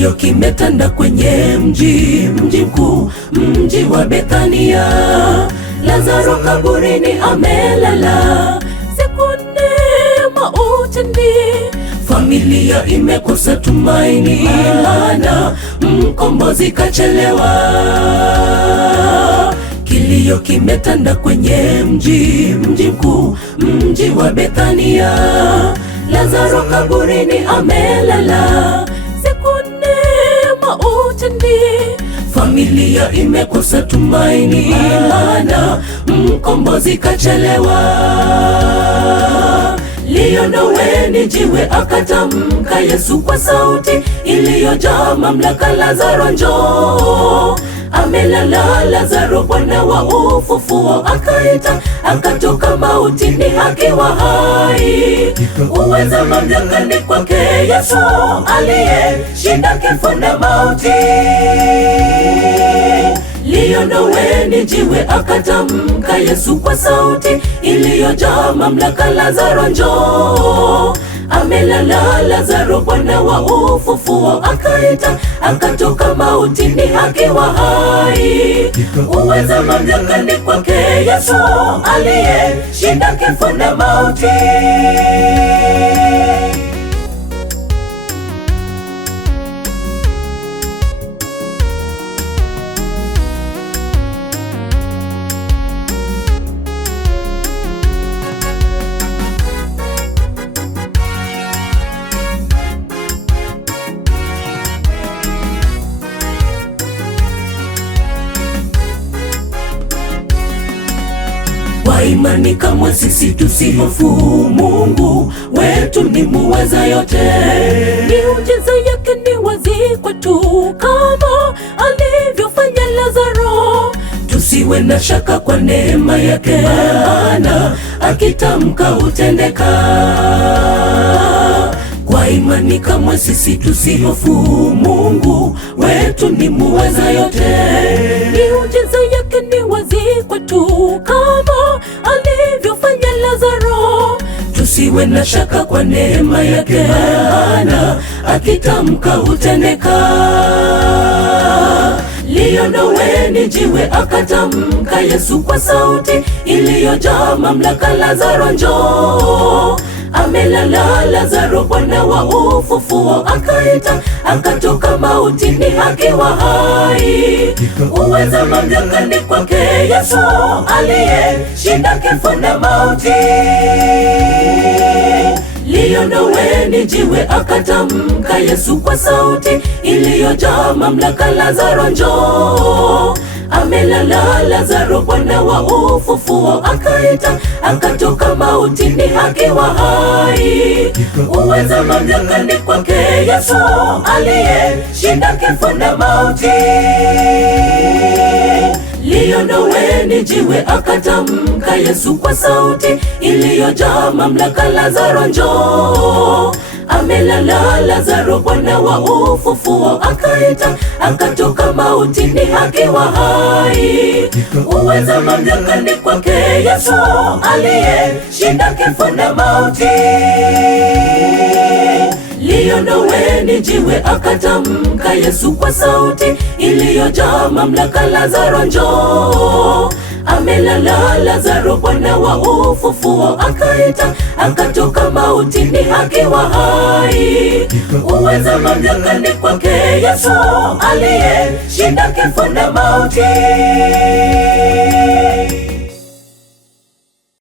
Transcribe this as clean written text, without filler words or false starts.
Kilio kimetanda kwenye mji mkuu, mji wa Bethania. Lazaro kaburini amelala, siku nne mautini. Familia imekosa tumaini, maana mkombozi kachelewa. Kilio kimetanda kwenye mji mkuu, mji wa Bethania. Lazaro kaburini amelala, siku nne mautini. Familia imekosa tumaini, maana mkombozi kachelewa. Liondoweni jiwe, akatamka Yesu kwa sauti iliyojaa mamlaka, Lazaro njoo. Amelala Lazaro, Bwana wa ufufuo akaita, akatoka mautini akiwa hai. Uweza mamlakani kwake Yesu, aliyeshinda kifo na mauti. Liondoweni jiwe, akatamka Yesu kwa sauti iliyojaa mamlaka, Lazaro njoo. Amelala Lazaro, Bwana wa ufufuo akaita, akatoka mautini akiwa hai. Uweza mamlakani kwake Yesu, aliyeshinda kifo na mauti. Kwa imani kamwe sisi tusihofu, Mungu wetu ni muweza yote. Miujiza yake ni wazi kwetu, kama alivyofanya Lazaro. Tusiwe na shaka kwa neema yake, maana akitamka hutendeka. Kwa imani kamwe sisi tusihofu, Mungu wetu ni muweza yote. Miujiza yake ni wazi kwetu, kama alivyofanya Lazaro. Tusiwe na shaka kwa neema yake, maana akitamka hutendeka. Liondoweni jiwe, akatamka Yesu kwa sauti iliyojaa mamlaka, Lazaro njoo. Amelala Lazaro, Bwana wa ufufuo akaita, akatoka mautini akiwa hai. Uweza mamlakani kwake Yesu, aliyeshinda kifo na mauti. Liondoweni jiwe, akatamka Yesu kwa sauti iliyojaa mamlaka, Lazaro njoo. Amelala Lazaro, Bwana wa ufufuo akaita, akatoka mautini akiwa hai. Uweza mamlakani kwake Yesu, aliyeshinda kifo na mauti. Liondoweni jiwe, akatamka Yesu kwa sauti iliyojaa mamlaka, Lazaro njoo. Amelala Lazaro, Bwana wa ufufuo akaita, akatoka mautini akiwa hai. Uweza mamlakani kwake Yesu, aliyeshinda kifo na mauti. Liondoweni jiwe, akatamka Yesu kwa sauti iliyojaa mamlaka, Lazaro njoo. Amelala Lazaro, Bwana wa ufufuo akaita, akatoka mautini akiwa hai. Uweza mamlakani kwake Yesu, aliyeshinda kifo na mauti.